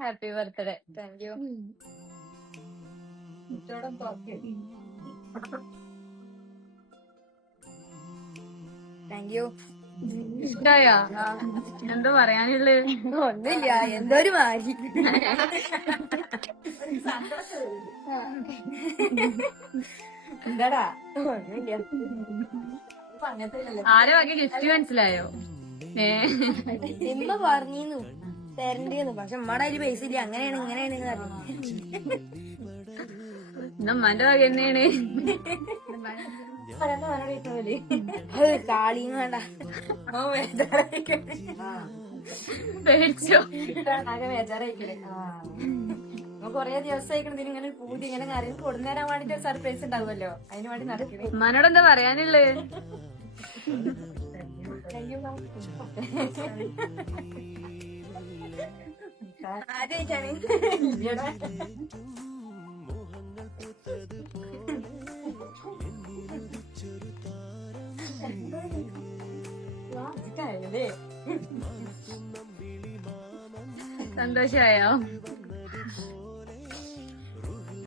Happy birthday. Thank you. Thank you. ഇഷ്ടായോ? എന്താ പറയാനുള്ളത്? ഒന്നുമില്ല, എന്തോ ഒരു മാരി. എന്താടാ? ഒന്നുമില്ല. ആരെ വക ഗിഫ്റ്റ് മനസ്സിലായോ? ഇമ്മ പറഞ്ഞിരുന്നു തരണ്ടേന്ന്, പക്ഷെ ഉമ്മയുടെ അതില് പൈസ ഇല്ല. അങ്ങനെയാണ് ഇങ്ങനെയാണ് പറഞ്ഞു. ഉമ്മാന്റെ വക തന്നെയാണ്. കാളിയും വേണ്ട. പേടിച്ചോ? ബേജാറായിക്കണേ. കൊറേ ദിവസമായിക്കണ ഇങ്ങനെ പൂതി ഇങ്ങനെ കാര്യം കൊടുന്നേരാൻ വേണ്ടിട്ട് സർപ്രൈസ് ഉണ്ടാവുമല്ലോ, അതിന് വേണ്ടി നടക്കണേ. ഉമ്മാനോട് എന്താ പറയാനുള്ളത്? ആദ്യമായിട്ടാണ് സന്തോഷായോ?